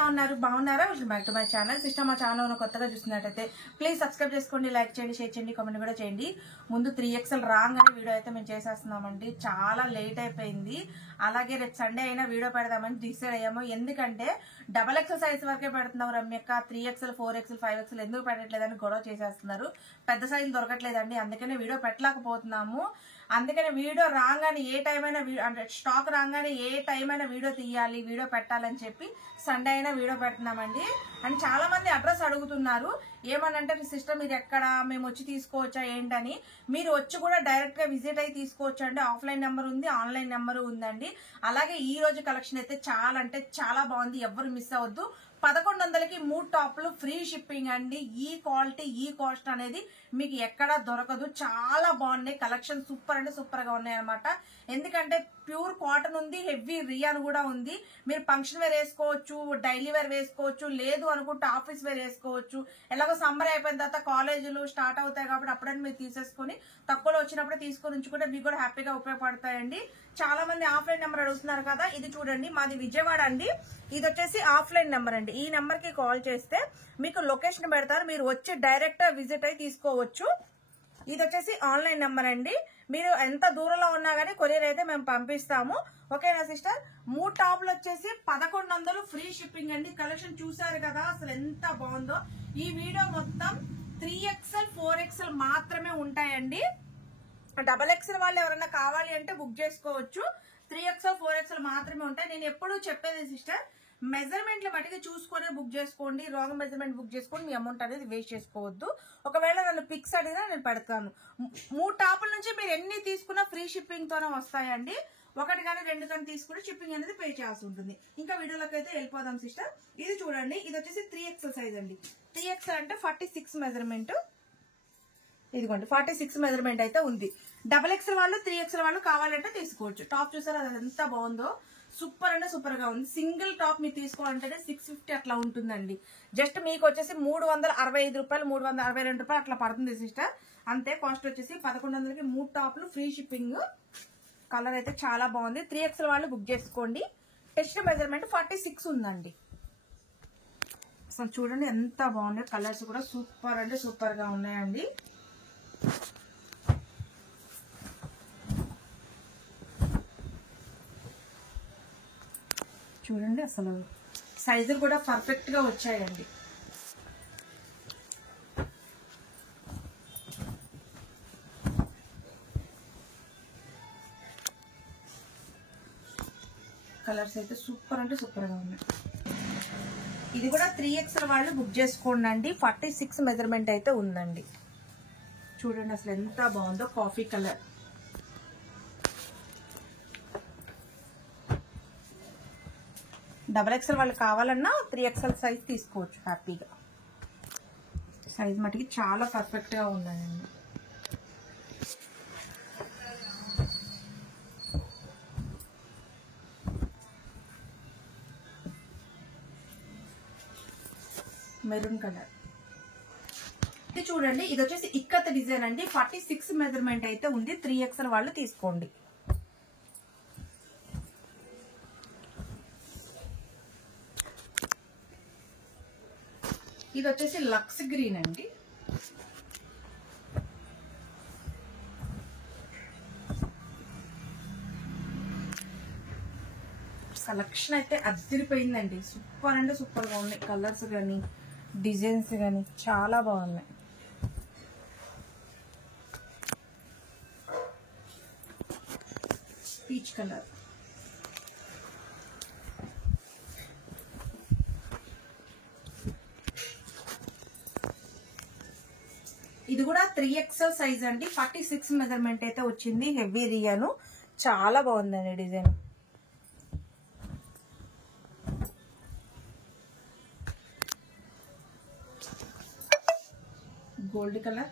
ఎలా ఉన్నారు? బాగున్నారా? Welcome back to my channel. System మా ఛానల్ కొత్తగా చూస్తున్నట్టయితే ప్లీజ్ సబ్స్క్రైబ్ చేసుకోండి, లైక్ చేయండి, షేర్ చేయండి, కామెంట్ కూడా చేయండి. ముందు 3XL రాగానే వీడియో అయితే మేము చేసేస్తున్నామండి. చాలా లేట్ అయిపోయింది. అలాగే రేపు సండే అయినా వీడియో పెడదామని డిసైడ్ అయ్యాము. ఎందుకంటే XXL సైజ్ వరకే పెడుతున్నాం రమ్యక్క. 3XL 4XL 5XL ఎందుకు పెట్టట్లేదని గొడవ చేసేస్తున్నారు. పెద్ద సైజులు దొరకట్లేదండి, అందుకనే వీడియో పెట్టలేకపోతున్నాము. అందుకని వీడియో రాగానే ఏ టైం అయినా అంటే స్టాక్ రాగానే ఏ టైం అయినా వీడియో తీయాలి, వీడియో పెట్టాలని చెప్పి సండే అయినా వీడియో పెడుతున్నామండి. అండ్ చాలా మంది అడ్రస్ అడుగుతున్నారు. ఏమనంటే సిస్టర్ మీరు ఎక్కడ, మేము వచ్చి తీసుకోవచ్చా ఏంటని. మీరు వచ్చి కూడా డైరెక్ట్ గా విజిట్ అయ్యి తీసుకోవచ్చు అండి. ఆఫ్లైన్ నెంబర్ ఉంది, ఆన్లైన్ నెంబర్ ఉందండి. అలాగే ఈ రోజు కలెక్షన్ అయితే చాలా అంటే చాలా బాగుంది, ఎవరు మిస్ అవ్వద్దు. 1100కి 3 టాప్లు ఫ్రీ షిప్పింగ్ అండి. ఈ క్వాలిటీ ఈ కాస్ట్ అనేది మీకు ఎక్కడా దొరకదు. చాలా బాగున్నాయి కలెక్షన్, సూపర్ అంటే సూపర్ గా ఉన్నాయి అనమాట. ఎందుకంటే ప్యూర్ కాటన్ ఉంది, హెవీ రియాన్ కూడా ఉంది. మీరు ఫంక్షన్ వేర్ వేసుకోవచ్చు, డైలీ వేర్ వేసుకోవచ్చు, లేదు అనుకుంటే ఆఫీస్ వేర్ వేసుకోవచ్చు. ఎలాగో సమ్మర్ అయిపోయిన తర్వాత కాలేజీలు స్టార్ట్ అవుతాయి కాబట్టి అప్పుడైనా మీరు తీసేసుకుని తక్కువలో వచ్చినప్పుడే తీసుకొని ఉంచుకుంటే మీకు కూడా హ్యాపీగా ఉపయోగపడతాయండి. చాలా మంది ఆఫ్లైన్ నెంబర్ అడుగుతున్నారు కదా, ఇది చూడండి, మాది విజయవాడ అండి. ఇది వచ్చేసి ఆఫ్లైన్ నెంబర్ అండి. ఈ నెంబర్ కి కాల్ చేస్తే మీకు లొకేషన్ పెడతారు, మీరు వచ్చి డైరెక్ట్ విజిట్ అయి తీసుకోవచ్చు. ఇది వచ్చేసి ఆన్లైన్ నెంబర్ అండి. మీరు ఎంత దూరంలో ఉన్నా గానీ కొరియర్ అయితే మేము పంపిస్తాము. ఓకేనా సిస్టర్? 3 టాప్లు వచ్చేసి 1100 ఫ్రీ షిప్పింగ్ అండి. కలెక్షన్ చూసారు కదా అసలు ఎంత బాగుందో. ఈ వీడియో మొత్తం 3XL 4XL మాత్రమే ఉంటాయండి. XXL వాళ్ళు ఎవరైనా కావాలి అంటే బుక్ చేసుకోవచ్చు. 3XL 4XL మాత్రమే ఉంటాయి. నేను ఎప్పుడు చెప్పేది సిస్టర్, మెజర్మెంట్ల మటుకు చూసుకొని బుక్ చేసుకోండి. రాంగ్ మెజర్మెంట్ బుక్ చేసుకొని మీ అమౌంట్ అనేది వేస్ట్ చేసుకోవద్దు. ఒకవేళ నన్ను పిక్స్ అడిగినా నేను పెడతాను. 3 టాపుల నుంచి మీరు ఎన్ని తీసుకున్నా ఫ్రీ షిప్పింగ్ తోనే వస్తాయండి. 1 కానీ 2 కానీ తీసుకుని షిప్పింగ్ అనేది పే చేయాల్సి ఉంటుంది. ఇంకా వీడియోలోకి అయితే వెళ్ళిపోదాం సిస్టర్. ఇది చూడండి, ఇది వచ్చేసి 3XL సైజ్ అండి. 3XL అంటే 46 మెజర్మెంట్. ఇదిగోండి 46 మెజర్మెంట్ అయితే ఉంది. XXL వాళ్ళు 3XL వాళ్ళు కావాలంటే తీసుకోవచ్చు. టాప్ చూసారా అది ఎంత బాగుందో, సూపర్ అంటే సూపర్ గా ఉంది. సింగిల్ టాప్ మీరు తీసుకోవాలంటే 650 అట్లా ఉంటుందండి. జస్ట్ మీకు వచ్చేసి 365 రూపాయలు 362 రూపాయలు అట్లా పడుతుంది సిస్టర్. అంతే కాస్ట్ వచ్చేసి 1100కి 3 టాప్లు ఫ్రీ షిప్పింగ్. కలర్ అయితే చాలా బాగుంది. 3XL వాళ్ళు బుక్ చేసుకోండి. టెస్ట్ మెజర్మెంట్ 46 ఉందండి. అసలు చూడండి ఎంత బాగున్నాయి, కలర్స్ కూడా సూపర్ అంటే సూపర్ గా ఉన్నాయండి. చూడండి అసలు సైజులు కూడా పర్ఫెక్ట్ గా వచ్చాయండి. కలర్స్ అయితే సూపర్ అంటే సూపర్ గా ఉన్నాయి. ఇది కూడా 3XL వాళ్ళు బుక్ చేసుకోండి అండి. 46 మెజర్మెంట్ అయితే ఉందండి. చూడండి అసలు ఎంత బాగుందో, కాఫీ కలర్. XXL వాళ్ళు కావాలన్నా 3XL సైజ్ తీసుకోవచ్చు హ్యాపీగా. సైజ్ మటుకి చాలా పర్ఫెక్ట్ గా ఉందండి. Maroon colour. ఇది చూడండి, ఇది వచ్చేసి ఇక్కత్ డిజైన్ అండి. 46 మెజర్మెంట్ అయితే ఉంది. 3XL వాళ్ళు తీసుకోండి. ఇది వచ్చేసి లక్స్ గ్రీన్ అండి. కలెక్షన్ అయితే అదిరిపోయిందండి. సూపర్ అంటే సూపర్ గా ఉన్నాయి. కలర్స్ కానీ డిజైన్స్ కానీ చాలా బాగున్నాయి. Peach colour. ఇది కూడా 3XL సైజ్ అండి. 46 మెజర్మెంట్ అయితే వచ్చింది. హెవీ రియాను, చాలా బాగుందండి డిజైన్. Gold colour.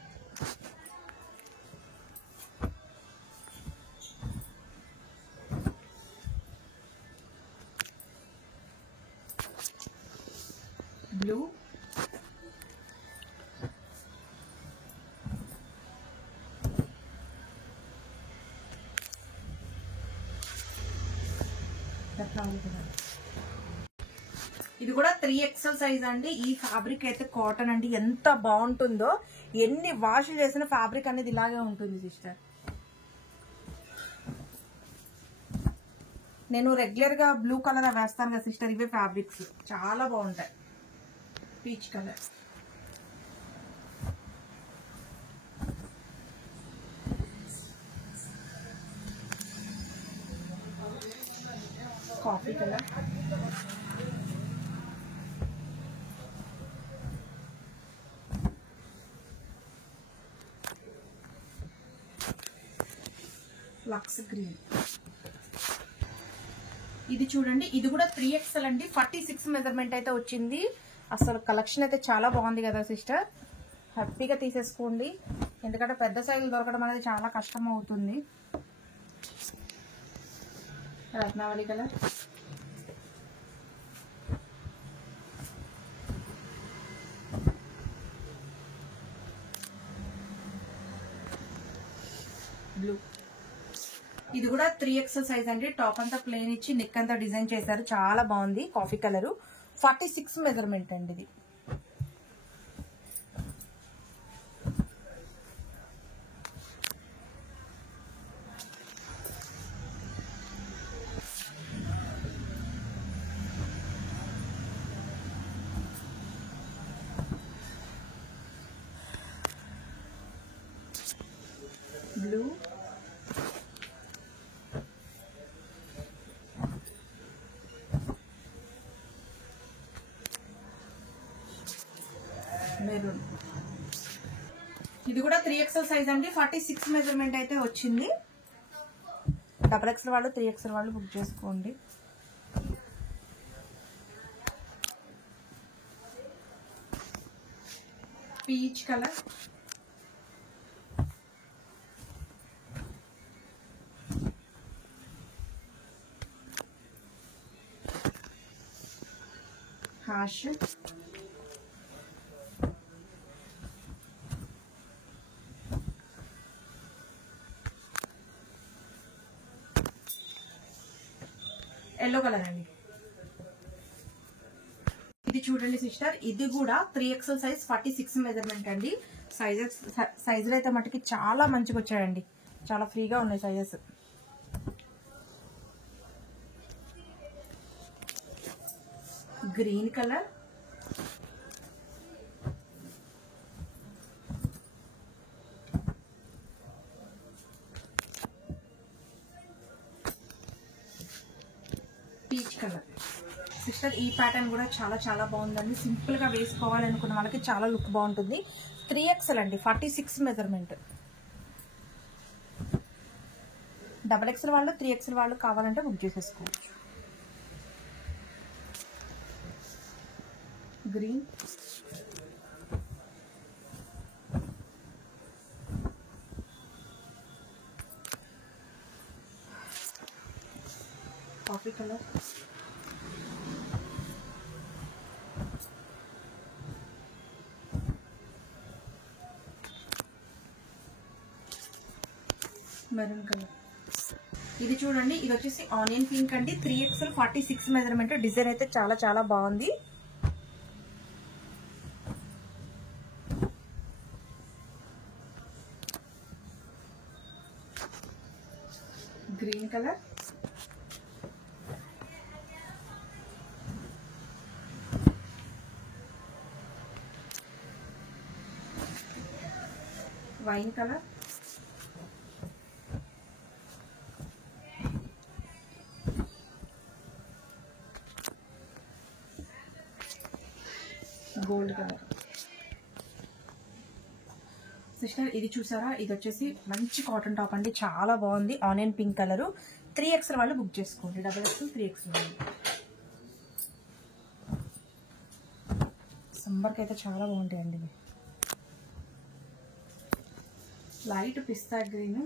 బ్లూ. ఇది కూడా 3XL సైజ్ అండి. ఈ ఫ్యాబ్రిక్ అయితే కాటన్ అండి, ఎంత బాగుంటుందో. ఎన్ని వాష్ చేసిన ఫ్యాబ్రిక్ అనేది ఇలాగే ఉంటుంది సిస్టర్. నేను రెగ్యులర్ గా బ్లూ కలర్ వేస్తాను కదా సిస్టర్, ఇవే ఫ్యాబ్రిక్స్ చాలా బాగుంటాయి. Peach colour, coffee colour, lux green. ఇది చూడండి, ఇది కూడా 3XL అండి. 46 మెజర్మెంట్ అయితే వచ్చింది. అసలు కలెక్షన్ అయితే చాలా బాగుంది కదా సిస్టర్, హ్యాపీగా తీసేసుకోండి. ఎందుకంటే పెద్ద సైజులు దొరకడం అనేది చాలా కష్టం అవుతుంది. రత్నావళి కలర్, బ్లూ. ఇది కూడా 3XL సైజ్ అండి. టాప్ అంతా ప్లెయిన్ ఇచ్చి నెక్ అంతా డిజైన్ చేశారు, చాలా బాగుంది. కాఫీ కలర్, 46 మెజర్మెంట్ అండి ఇది. Blue, maroon. ఇది కూడా 3XL సైజ్ అండి. 46 మెజర్మెంట్ అయితే వచ్చింది. XXL వాళ్ళు 3XL వాళ్ళు బుక్ చేసుకోండి. Peach colour, hash, yellow colour అండి. ఇది చూడండి సిస్టర్, ఇది కూడా 3XL సైజ్, 46 మెజర్మెంట్ అండి. సైజులు అయితే మటుకి చాలా మంచిగా వచ్చాయండి, చాలా ఫ్రీగా ఉన్నాయి sizes. Green colour, peach colour. Sister ఈ ప్యాటర్న్ కూడా చాలా చాలా బాగుందండి. సింపుల్ గా వేసుకోవాలనుకున్న వాళ్ళకి చాలా లుక్ బాగుంటుంది. 3XL అండి, 46 మెజర్మెంట్. XXL వాళ్ళు 3XL వాళ్ళు కావాలంటే బుక్ చేసేసుకోవచ్చు. Green, coffee colour, maroon colour. ఇది చూడండి, ఇది వచ్చేసి ఆనియన్ పింక్ అండి. 3XL 46 measurement. డిజైన్ అయితే చాలా చాలా బాగుంది. Green colour, wine colour, gold colour. Sister ఇది చూసారా, ఇది వచ్చేసి మంచి కాటన్ టాప్ అండి, చాలా బాగుంది. Onion pink colour. 3XL వాళ్ళు బుక్ చేసుకోండి. XXL 3XL వాళ్ళు. సమ్మర్కి అయితే చాలా బాగుంటాయండి ఇవి. లైట్ పిస్తా గ్రీన్,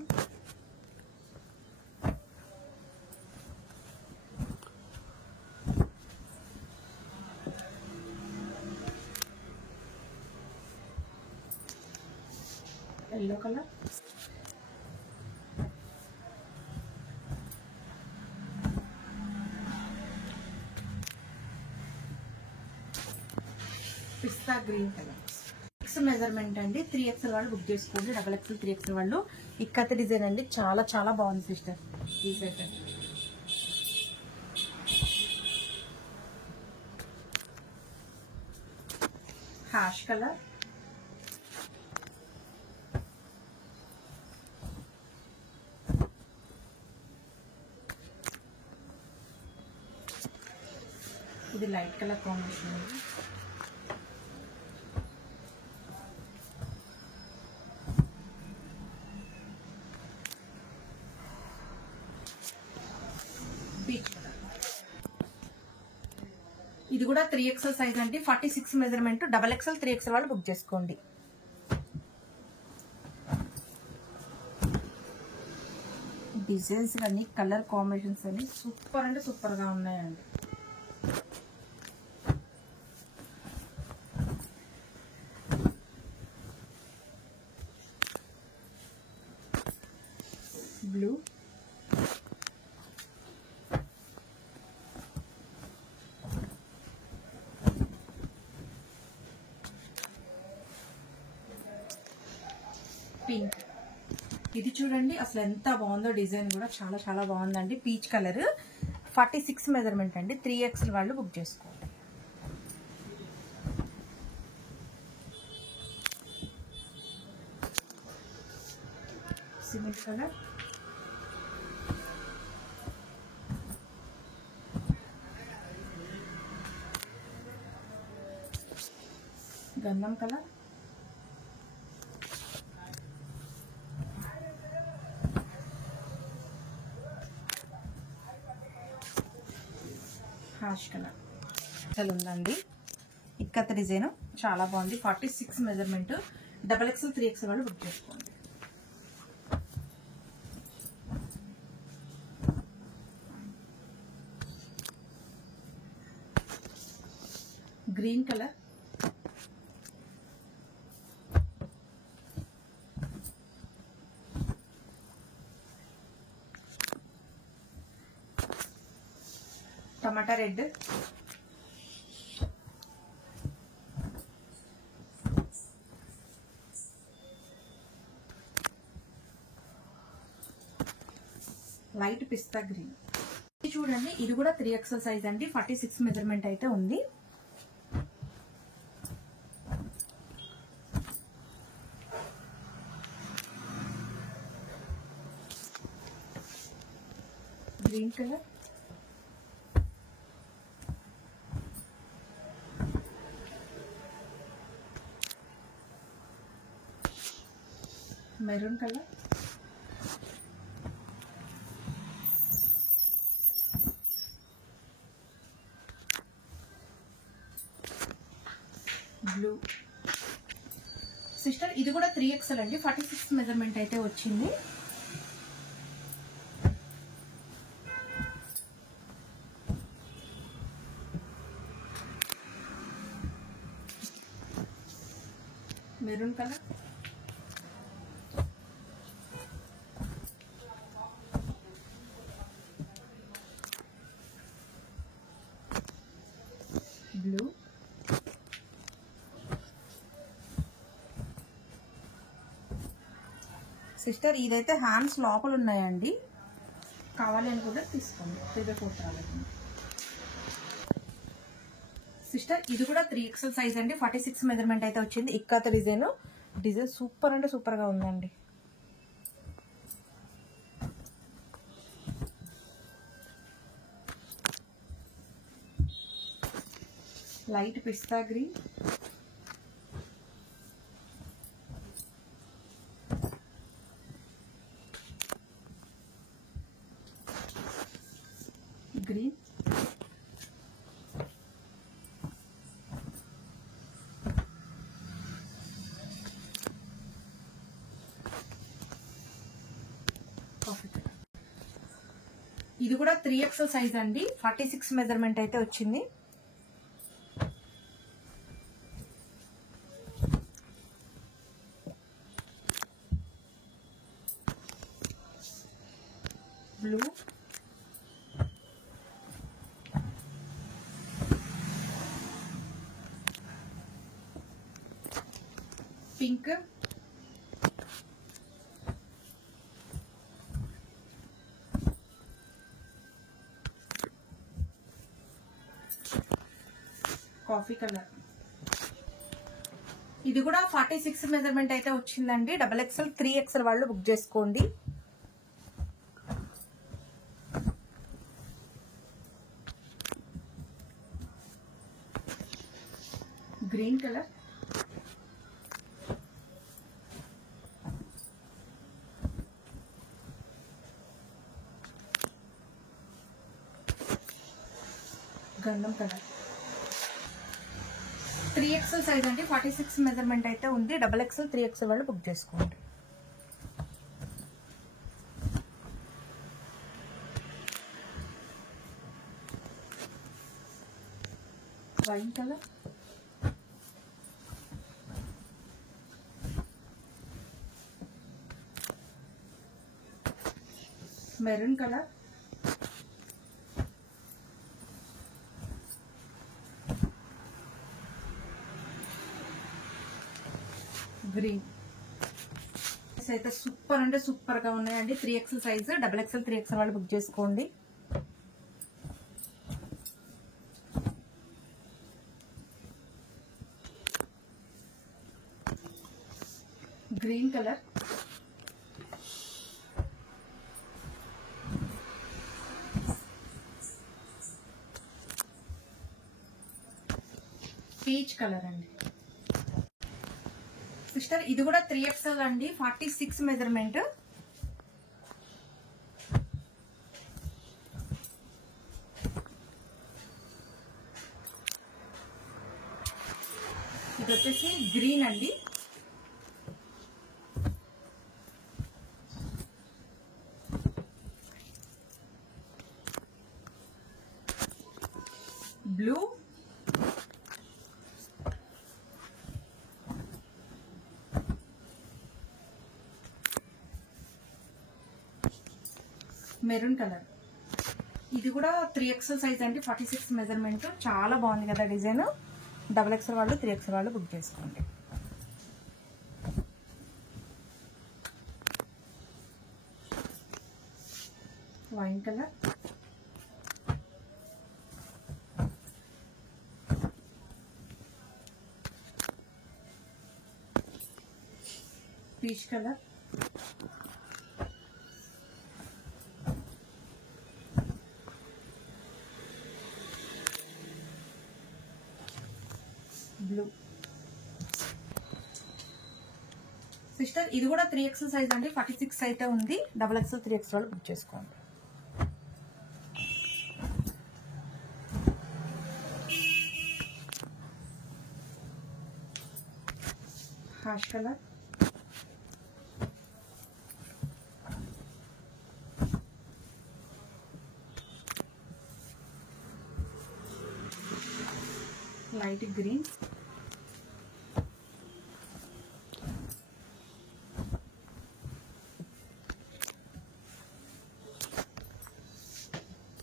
ఎల్లో కలర్, పిస్తా గ్రీన్ కలర్. X మెజర్మెంట్ అండి. 3XL వాళ్ళు బుక్ చేసుకోండి. XXL 3XL వాళ్ళు. ఇక్కత డిజైన్ అండి. చాలా చాలా బాగుంది సిస్టర్ ఈ సెట్. హ్యాష్ కలర్, ఇది లైట్ కలర్ కాంబినేషన్ అండి. Peach colour. ఇది కూడా 3XL సైజ్ అండి. 46 మెజర్మెంట్. XXL 3XL వాళ్ళు బుక్ చేసుకోండి. డిజైన్స్ కానీ కలర్ కాంబినేషన్స్ అన్ని సూపర్ అంటే సూపర్ గా ఉన్నాయండి. Blue, pink. ఇది చూడండి అసలు ఎంత బాగుందో. డిజైన్ కూడా చాలా చాలా బాగుందండి. Peach colour. 46 మెజర్మెంట్ అండి. 3XL వాళ్ళు బుక్ చేసుకోండి. సిమెంట్ కలర్, గంధం కలర్, హ్యాష్ కలర్. అసలు ఉందండి ఇక్కత డిజైన్ చాలా బాగుంది. 46 మెజర్మెంట్. XXL 3XL వాళ్ళు బుక్ చేసుకోండి. గ్రీన్ కలర్, టమాటా రెడ్, లైట్ పిస్తా గ్రీన్. ఇది చూడండి ఇది కూడా 3XL సైజ్ అండి. 46 మెజర్మెంట్ అయితే ఉంది. Green colour, maroon colour, blue. Sister ఇది కూడా 3XL అండి. 46 మెజర్మెంట్ అయితే వచ్చింది. మెరూన్ కలర్, బ్లూ, సిస్టర్ ఇదైతే హ్యాండ్స్ లోపల ఉన్నాయండి. కావాలి అని కూడా తీసుకోండి. 3/4 రాలేదు. సిస్టర్ ఇది కూడా 3XL సైజ్ అండి. 46 మెజర్మెంట్ అయితే వచ్చింది. ఇక్కత డిజైన్. డిజైన్ సూపర్ అంటే సూపర్ గా ఉందండి. లైట్ పిస్తా గ్రీన్, గ్రీన్, ఇది కూడా 3XL సైజ్ అండి. 46 మెజర్మెంట్ అయితే వచ్చింది. Blue, pink, coffee colour. ఇది కూడా 46 మెజర్మెంట్ అయితే వచ్చిందండి. XXL 3XL వాళ్ళు బుక్ చేసుకోండి. గ్రీన్ కలర్, గంధం కలర్. 3XL సైజ్ అండి. 46 మెజర్మెంట్ అయితే ఉంది. XXL 3XL వాళ్ళు బుక్ చేసుకోండి. Wine colour, maroon colour, green. అయితే సూపర్ అంటే సూపర్ గా ఉన్నాయండి. 3XL size. XXL 3XL వాళ్ళు బుక్ చేసుకోండి. గ్రీన్ కలర్, పీచ్ కలర్ అండి. సిస్టర్ ఇది కూడా 3XL అండి. 46 మెజర్మెంట్. ఇది వచ్చేసి గ్రీన్ అండి. Blue, maroon colour. ఇది కూడా 3XL సైజ్ అండి. 46 మెజర్మెంట్. చాలా బాగుంది కదా డిజైన్. XXL వాళ్ళు 3XL వాళ్ళు బుక్ చేసుకోండి. Wine colour, peach colour, blue. Sister ఇది కూడా 3XL సైజ్ అండి. 46 అయితే ఉంది. XXL 3XL వాళ్ళు బుక్ చేసుకోండి. Hash colour, light green,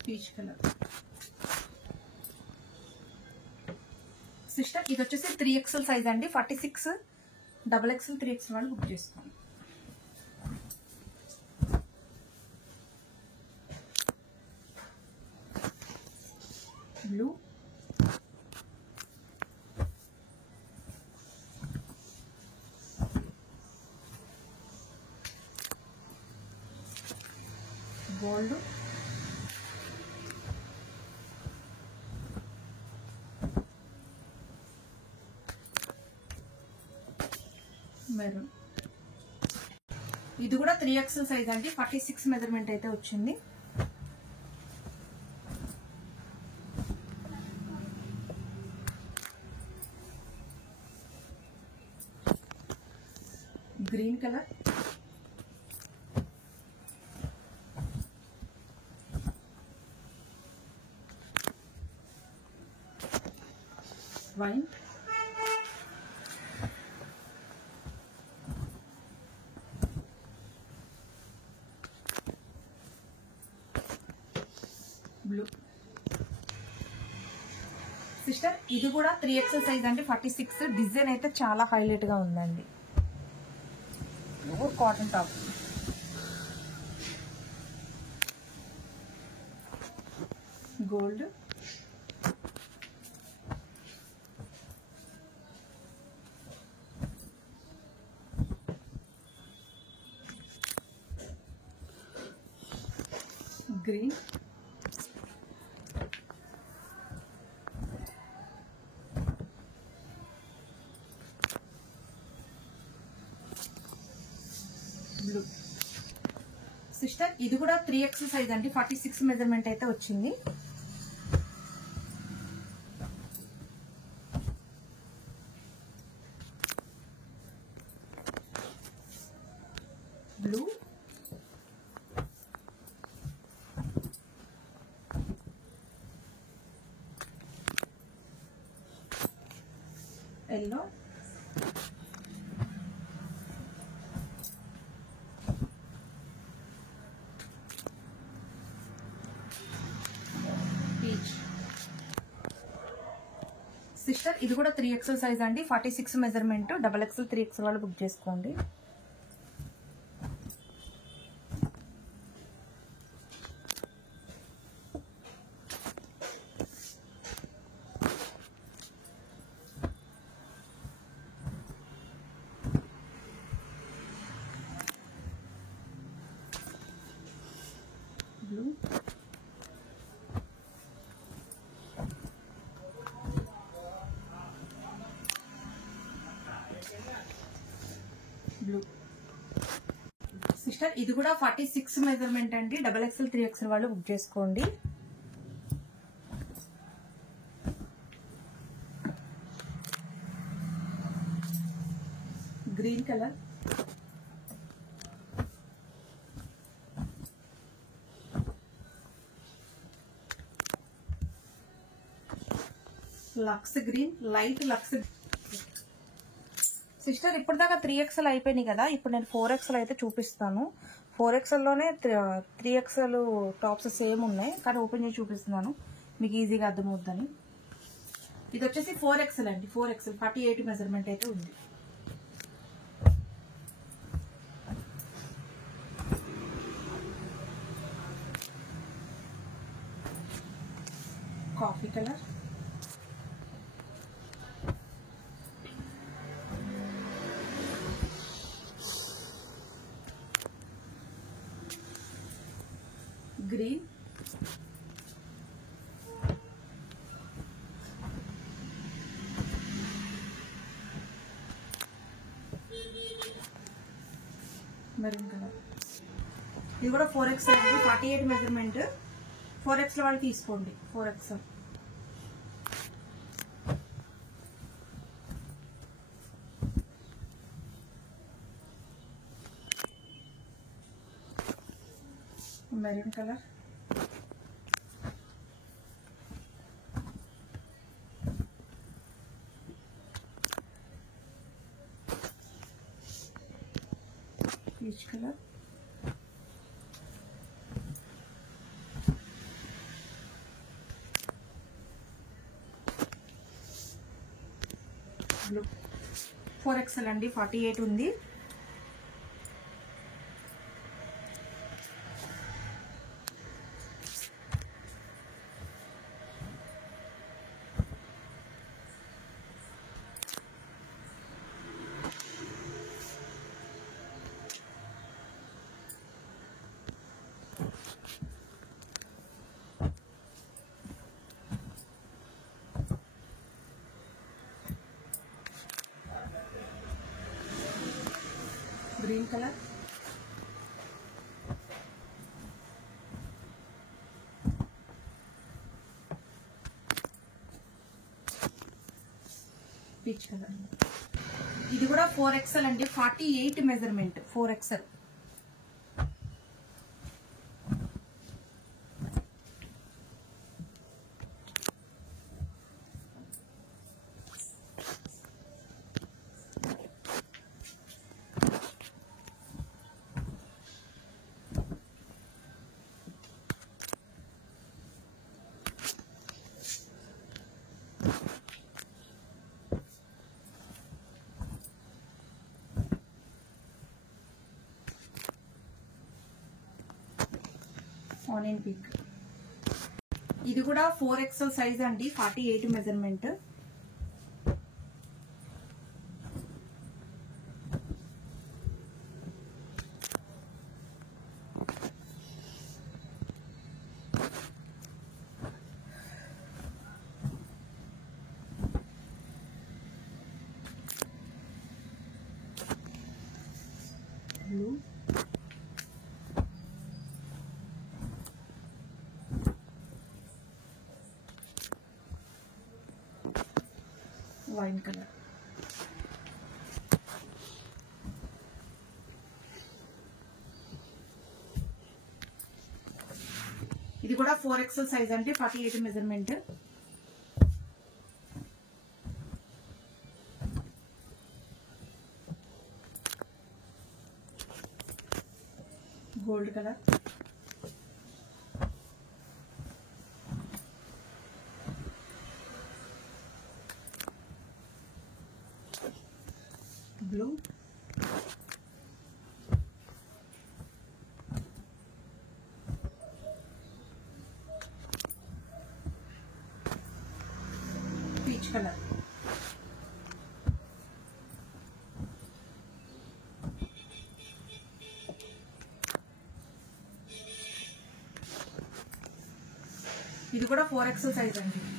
peach colour. Sister ఇది వచ్చేసి 3XL సైజ్ అండి. 46 XXL 3XL వాళ్ళు బుక్ చేసుకోండి. Blue, gold, maroon. ఇది కూడా 3XL సైజ్ అండి. 46 మెజర్మెంట్ అయితే వచ్చింది. Green colour, wine, blue. Sister ఇది కూడా 3XL సైజ్ అండి. 46. డిజైన్ అయితే చాలా హైలైట్ గా ఉందండి. Pure cotton top. Gold, green, blue. Sister ఇది కూడా 3X సైజ్ అండి, 46 మెజర్మెంట్ అయితే వచ్చింది. Blue, yellow, peach. సిస్టర్ ఇది కూడా 3XL సైజ్ అండి, 46 మెజర్మెంట్. XXL 3XL వాళ్ళు బుక్ చేసుకోండి. Blue, blue. సిస్టర్ ఇది కూడా 46 మెజర్మెంట్ అండి, XXL 3XL వాళ్ళు బుక్ చేసుకోండి. Green colour, lux green, light lux. Sister ఇప్పటిదాకా 3XL అయిపోయినాయి కదా, ఇప్పుడు నేను 4XL అయితే చూపిస్తాను. 4XL లోనే 3XL టాప్స్ సేమ్ ఉన్నాయి, కానీ ఓపెన్ చేసి చూపిస్తున్నాను మీకు ఈజీగా అర్థమవుద్దని. ఇది వచ్చేసి 4XL అండి, 4XL 48 మెజర్మెంట్ అయితే ఉంది. Coffee colour, green, maroon colour. ఇది కూడా 4XL అండి, 48 మెజర్మెంట్. 4XL వాళ్ళు తీసుకోండి, 4XL. Maroon colour, peach colour, blue. 4XL అండి, 48 ఉంది. Green colour, peach colour. ఇది కూడా 4XL అండి, 48 మెజర్మెంట్, 4XL. Onion pink. ఇది కూడా 4XL సైజ్ అండి, 48 మెజర్మెంట్. Blue, wine colour. ఇది కూడా 4XL సైజ్ అంటే 48 measurement. Gold colour, blue, peach colour, ఇది కూడా 4XL సైజ్ అండి.